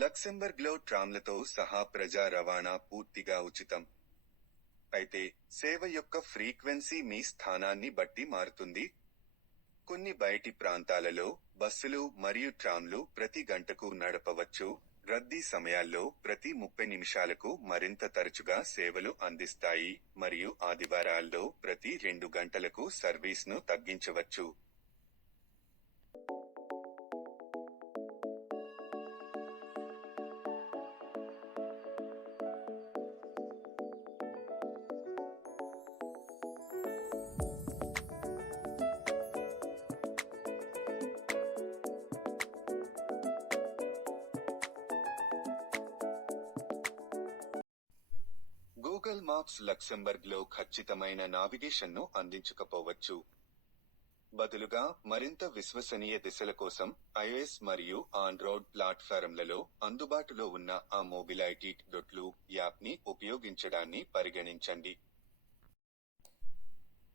లక్సెంబర్గ్లో ట్రామ్లతో సహా ప్రజా రవాణా పూర్తిగా ఉచితం. అయితే సేవ యొక్క ఫ్రీక్వెన్సీ మీ స్థానాన్ని బట్టి మారుతుంది. కొన్ని బయటి ప్రాంతాలలో బస్సులు మరియు ట్రామ్లు ప్రతి గంటకు నడపవచ్చు. రద్దీ సమయాల్లో ప్రతి 30 నిమిషాలకు మరింత తరచుగా సేవలు అందిస్తాయి మరియు ఆదివారాల్లో ప్రతి 2 గంటలకు సర్వీస్ను తగ్గించవచ్చు. గూగుల్ మాప్స్ లక్సెంబర్గ్లో ఖచ్చితమైన నావిగేషన్ను అందించకపోవచ్చు. బదులుగా మరింత విశ్వసనీయ దిశల కోసం iOS మరియు ఆండ్రాయిడ్ ప్లాట్ఫారంలలో అందుబాటులో ఉన్న ఆ మొబిలిటీ డొట్లు యాప్ని ఉపయోగించడాన్ని పరిగణించండి.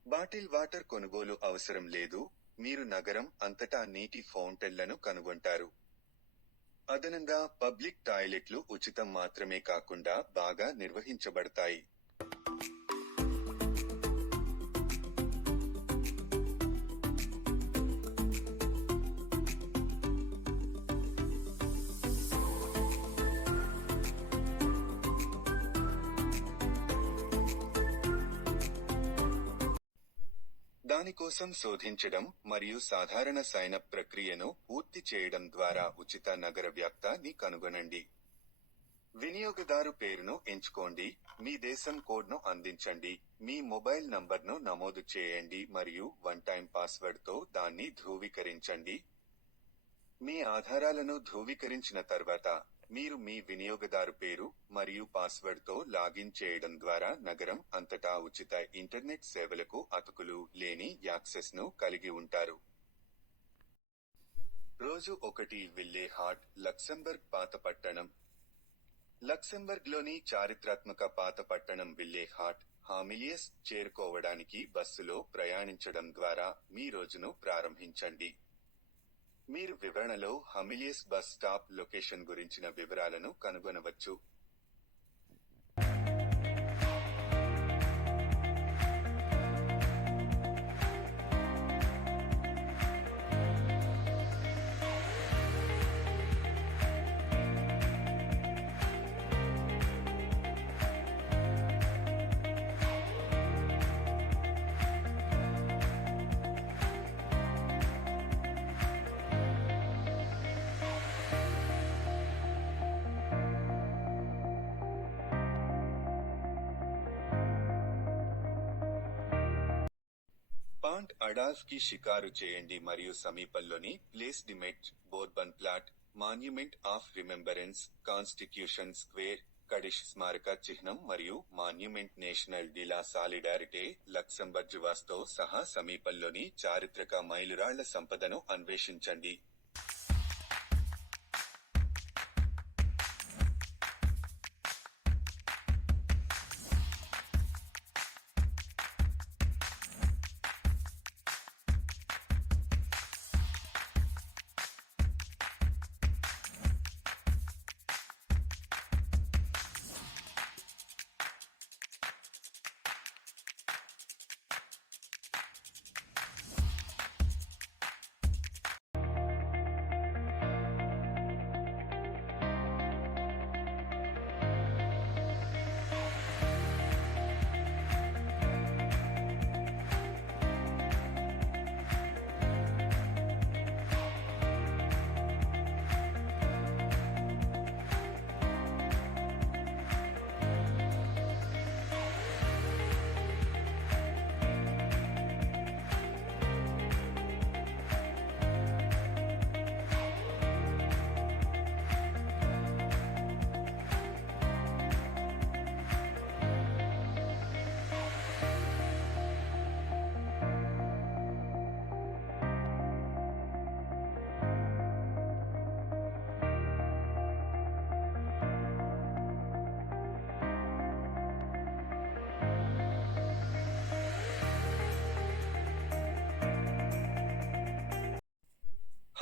బాటిల్ వాటర్ కొనుగోలు అవసరం లేదు. మీరు నగరం అంతటా నీటి ఫౌంటైన్లను కనుగొంటారు. అదనంగా పబ్లిక్ టాయిలెట్లు ఉచితం మాత్రమే కాకుండా బాగా నిర్వహించబడతాయి. దానికోసం శోధించడం మరియు సాధారణ సైనప్ ప్రక్రియను పూర్తి చేయడం ద్వారా ఉచిత నగర వ్యాప్తిని కనుగొనండి. వినియోగదారు పేరును ఎంచుకోండి, మీ దేశం కోడ్ను అందించండి, మీ మొబైల్ నంబర్ను నమోదు చేయండి మరియు వన్ టైం పాస్వర్డ్తో దాన్ని ధృవీకరించండి. మీ ఆధారాలను ధృవీకరించిన తర్వాత, మీరు మీ వినియోగదారు పేరు మరియు పాస్వర్డ్తో లాగిన్ చేయడం ద్వారా నగరం అంతటా ఉచిత ఇంటర్నెట్ సేవలకు అతుకులు లేని యాక్సెస్ను కలిగి ఉంటారు. రోజు 1 విల్లే హాట్, లక్సెంబర్గ్ పాత పట్టణం. లక్సెంబర్గ్లోని చారిత్రాత్మక పాత పట్టణం విల్లే హాట్, హామిలియస్ చేరుకోవడానికి బస్సులో ప్రయాణించడం ద్వారా మీ రోజును ప్రారంభించండి. మీరు వివరణలో హామిలియస్ బస్ స్టాప్ లొకేషన్ గురించిన వివరాలను కనుగొనవచ్చు. పాంట్ అడాల్ఫ్ కి షికారు చేయండి మరియు సమీపంలోని Place de Metz, Bourbon Plateau, Monument of Remembrance, Constitution Square, Kaddish స్మారక చిహ్నం మరియు Monument National de la Solidarité లక్సెంబర్గ్వాస్తో సహా సమీపంలోని చారిత్రక మైలురాళ్ల సంపదను అన్వేషించండి.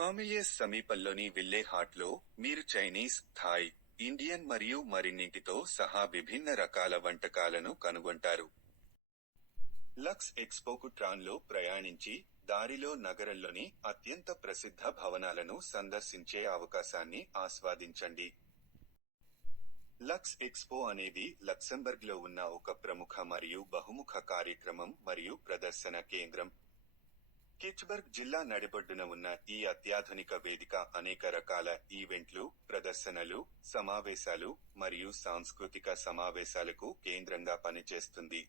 హామిలియస్ సమీపంలోని విల్లే హాట్లో మీరు చైనీస్, థాయ్, ఇండియన్ మరియు మరిన్నింటితో సహా విభిన్న రకాల వంటకాలను కనుగొంటారు. లక్స్ ఎక్స్పోకు ట్రాన్లో ప్రయాణించి దారిలో నగరంలోని అత్యంత ప్రసిద్ధ భవనాలను సందర్శించే అవకాశాన్ని ఆస్వాదించండి. లక్స్ ఎక్స్పో అనేది లక్సెంబర్గ్లో ఉన్న ఒక ప్రముఖ మరియు బహుముఖ కార్యక్రమం మరియు ప్రదర్శన కేంద్రం. కిచ్బర్గ్ జిల్లా నడిబొడ్డున ఉన్న ఈ అత్యాధునిక వేదిక అనేక రకాల ఈవెంట్లు, ప్రదర్శనలు, సమావేశాలు మరియు సాంస్కృతిక సమావేశాలకు కేంద్రంగా పనిచేస్తుంది.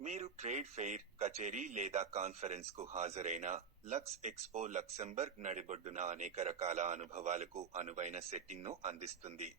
మీరు ట్రేడ్ ఫెయిర్, కచేరీ లేదా కాన్ఫరెన్స్కు హాజరైన లక్స్ ఎక్స్పో లక్సెంబర్గ్ నడిబొడ్డున అనేక రకాల అనుభవాలకు అనువైన సెట్టింగ్ను అందిస్తుంది.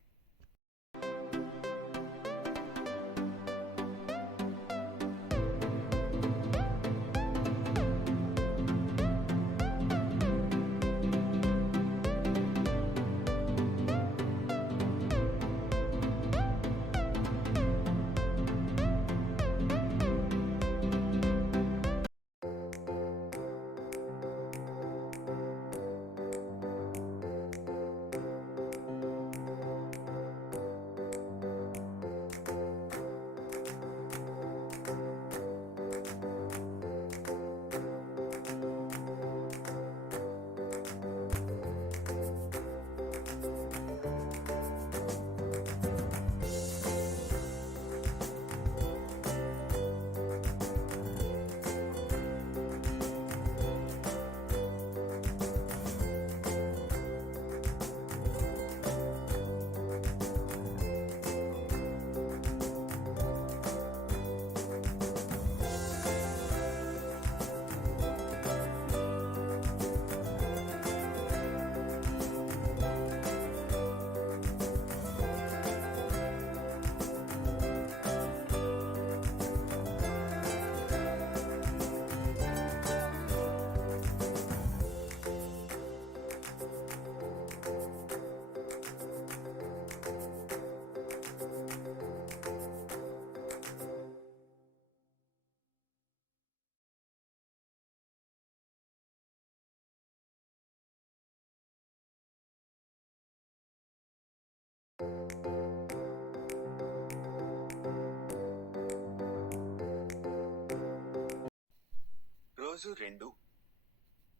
రోజు 2.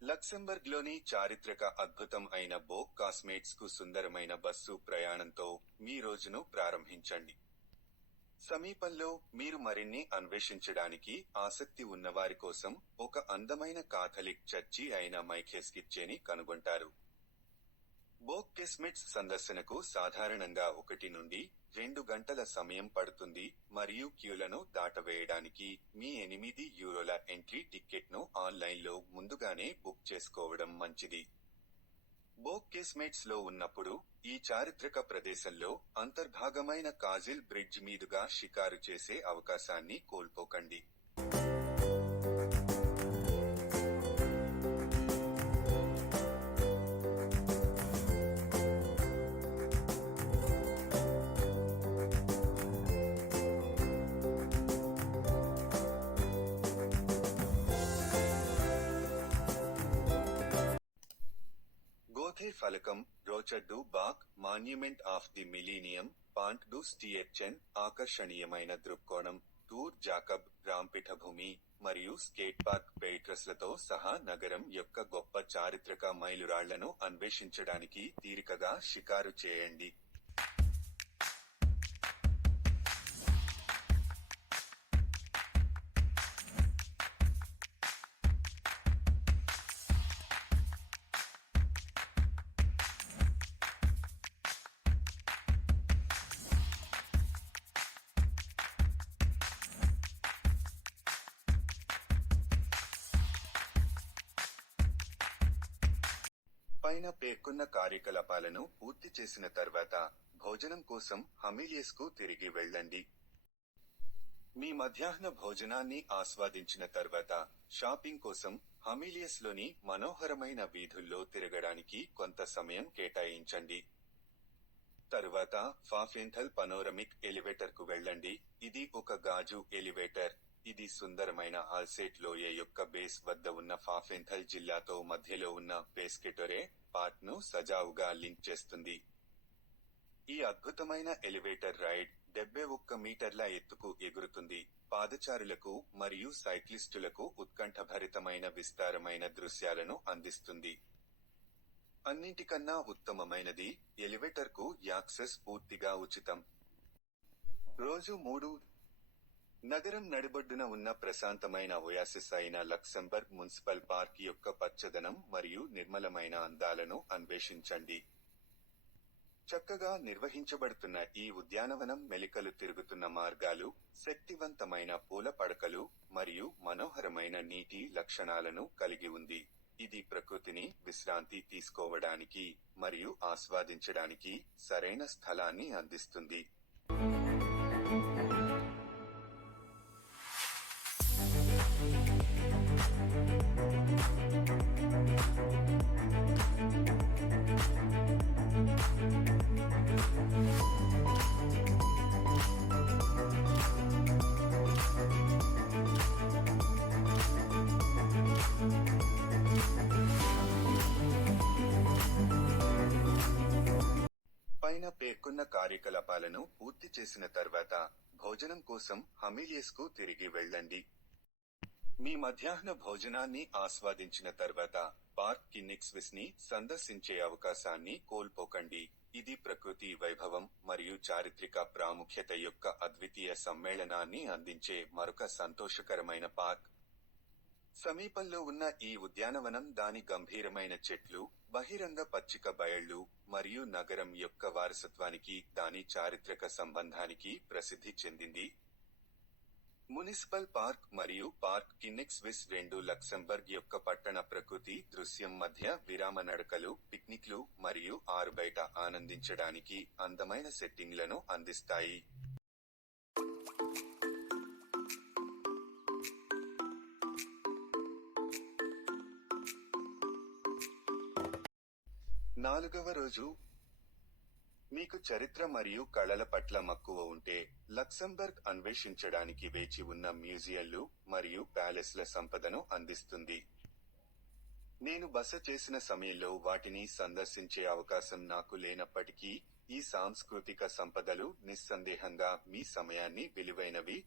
లక్సెంబర్గ్లోని చారిత్రక అద్భుతం అయిన బోక్ కాస్మేట్స్కు సుందరమైన బస్సు ప్రయాణంతో మీ రోజును ప్రారంభించండి. సమీపంలో మీరు మరిన్ని అన్వేషించడానికి ఆసక్తి ఉన్నవారి కోసం ఒక అందమైన కాథలిక్ చర్చి అయిన మైఖేస్కిచ్చేని కనుగొంటారు. బోక్ కెస్మెట్స్ సందర్శనకు సాధారణంగా 1 నుండి 2 గంటల సమయం పడుతుంది మరియు క్యూలను దాటవేయడానికి మీ €8 ఎంట్రీ టిక్కెట్ను ఆన్లైన్లో ముందుగానే బుక్ చేసుకోవడం మంచిది. బోక్ కెస్మెట్స్ లో ఉన్నప్పుడు ఈ చారిత్రక ప్రదేశంలో అంతర్భాగమైన కాజిల్ బ్రిడ్జ్ మీదుగా షికారు చేసే అవకాశాన్ని కోల్పోకండి. గోథే ఫలకం, Rocher du Bock, Monument of the Millennium, Pont du Stierchen, ఆకర్షణీయమైన దృక్కోణం, టూర్ జాకబ్, రాంపిఠభూమి, మరియు స్కేట్ పార్క్ పెయిట్రస్లతో సహా నగరం యొక్క గొప్ప చారిత్రక మైలురాళ్లను అన్వేషించడానికి తీరికగా షికారు చేయండి. పైన పేర్కొన్న కార్యకలాపాలను పూర్తి చేసిన తర్వాత భోజనం కోసం హమీలియస్కు తిరిగి వెళ్ళండి. మీ మధ్యాహ్న భోజనాన్ని ఆస్వాదించిన తర్వాత షాపింగ్ కోసం హమీలియస్లోని మనోహరమైన వీధుల్లో తిరగడానికి కొంత సమయం కేటాయించండి. తరువాత ఫాఫెన్థల్ పనోరమిక్ ఎలివేటర్కు వెళ్ళండి. ఇది ఒక గాజు ఎలివేటర్. ఇది సుందరమైన ఆల్సేట్ లోయ యొక్క బేస్ వద్ద ఉన్న ఫాఫెన్థల్ జిల్లాతో మధ్యలో ఉన్న పేస్కెటొరే పార్క్ ను సజావుగా లింక్ చేస్తుంది. ఈ అద్భుతమైన ఎలివేటర్ రైడ్ 71 మీటర్ల ఎత్తుకు ఎగురుతుంది. పాదచారులకు మరియు సైక్లిస్టులకు ఉత్కంఠభరితమైన విస్తారమైన దృశ్యాలను అందిస్తుంది. అన్నింటికన్నా ఉత్తమమైనది, ఎలివేటర్కు యాక్సెస్ పూర్తిగా ఉచితం. రోజు 3 నగరం నడిబొడ్డున ఉన్న ప్రశాంతమైన ఒయాసిస్ అయిన లక్సెంబర్గ్ మున్సిపల్ పార్క్ యొక్క పచ్చదనం మరియు నిర్మలమైన అందాలను అన్వేషించండి. చక్కగా నిర్వహించబడుతున్న ఈ ఉద్యానవనం మెలికలు తిరుగుతున్న మార్గాలు, శక్తివంతమైన పూల పడకలు మరియు మనోహరమైన నీటి లక్షణాలను కలిగి ఉంది. ఇది ప్రకృతిని విశ్రాంతి తీసుకోవడానికి మరియు ఆస్వాదించడానికి సరైన స్థలాన్ని అందిస్తుంది. పైన పేర్కొన్న కార్యకలాపాలను పూర్తి చేసిన తర్వాత భోజనం కోసం హమీలియస్కు తిరిగి వెళ్ళండి. మీ మధ్యాహ్న భోజనాన్ని ఆస్వాదించిన తర్వాత పార్క్ కిన్నిక్స్విస్ ని సందర్శించే అవకాశాన్ని కోల్పోకండి. ఇది ప్రకృతి వైభవం మరియు చారిత్రక ప్రాముఖ్యత యొక్క అద్వితీయ సమ్మేళనాన్ని అందించే మరొక సంతోషకరమైన పార్క్. సమీపంలో ఉన్న ఈ ఉద్యానవనం దాని గంభీరమైన చెట్లు, బహిరంగ పచ్చిక బయళ్ళు మరియు నగరం యొక్క వారసత్వానికి, దాని చారిత్రక సంబంధానికి ప్రసిద్ధి చెందింది. మునిసిపల్ పార్క్ మరియు పార్క్ కిన్నిక్స్విస్ రెండు లక్సెంబర్గ్ యొక్క పట్టణ ప్రకృతి దృశ్యం మధ్య విరామ నడకలు, పిక్నిక్లు మరియు ఆరుబయట ఆనందించడానికి అందమైన సెట్టింగ్లను అందిస్తాయి. నాలుగవ రోజు, మీకు చరిత్ర మరియు కళల పట్ల మక్కువ ఉంటే, లక్సెంబర్గ్ అన్వేషించడానికి వేచి ఉన్న మ్యూజియంలు మరియు ప్యాలెస్ల సంపదను అందిస్తుంది. నేను బస చేసిన సమయంలో వాటిని సందర్శించే అవకాశం నాకు లేనప్పటికీ, ఈ సాంస్కృతిక సంపదలు నిస్సందేహంగా మీ సమయాన్ని విలువైనవి.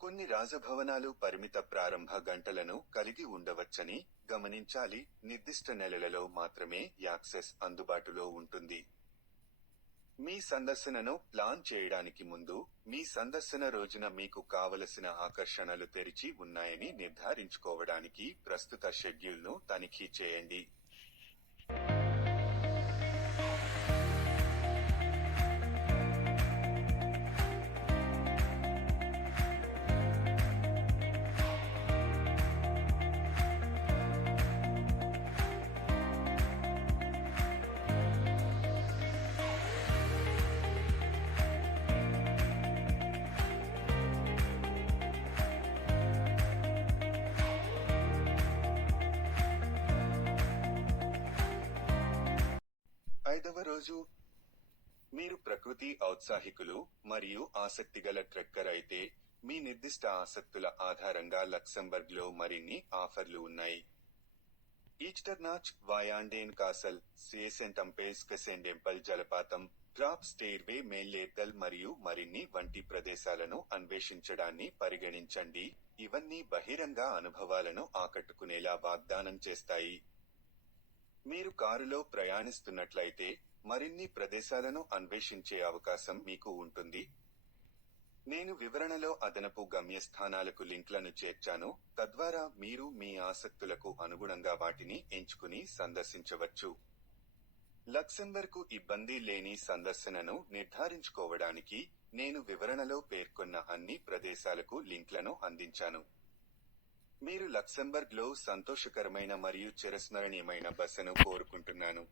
కొన్ని రాజభవనాలు పరిమిత ప్రారంభ గంటలను కలిగి ఉండవచ్చని గమనించాలి. నిర్దిష్ట నెలలలో మాత్రమే యాక్సెస్ అందుబాటులో ఉంటుంది. మీ సందర్శనను ప్లాన్ చేయడానికి ముందు, మీ సందర్శన రోజున మీకు కావలసిన ఆకర్షణలు తెరిచి ఉన్నాయని నిర్ధారించుకోవడానికి ప్రస్తుత షెడ్యూల్ను తనిఖీ చేయండి. ఐదవ రోజు, మీరు ప్రకృతి ఔత్సాహికులు మరియు ఆసక్తిగల ట్రెక్కర్ అయితే, మీ నిర్దిష్ట ఆసక్తుల ఆధారంగా లక్సెంబర్గ్లో మరిన్ని ఆఫర్లు ఉన్నాయి. ఈస్టర్నాచ్, వాయాండేన్ కాసల్, సియెసెంటంపేస్ కెసెండెంపల్ జలపాతం, డ్రాప్ స్టెయిర్వే మెయిన్లేర్దల్ మరియు మరిన్ని వంటి ప్రదేశాలను అన్వేషించడాన్ని పరిగణించండి. ఇవన్నీ బహిరంగ అనుభవాలను ఆకట్టుకునేలా వాగ్దానం చేస్తాయి. మీరు కారులో ప్రయాణిస్తున్నట్లయితే, మరిన్ని ప్రదేశాలను అన్వేషించే అవకాశం మీకు ఉంటుంది. నేను వివరణలో అదనపు గమ్యస్థానాలకు లింక్లను చేర్చాను, తద్వారా మీరు మీ ఆసక్తులకు అనుగుణంగా వాటిని ఎంచుకుని సందర్శించవచ్చు. లక్సెంబర్గ్కు ఇబ్బంది లేని సందర్శనను నిర్ధారించుకోవడానికి నేను వివరణలో పేర్కొన్న అన్ని ప్రదేశాలకు లింక్లను అందించాను. మీరు లక్సెంబర్గ్లో సంతోషకరమైన మరియు చిరస్మరణీయమైన బసను కోరుకుంటున్నాను.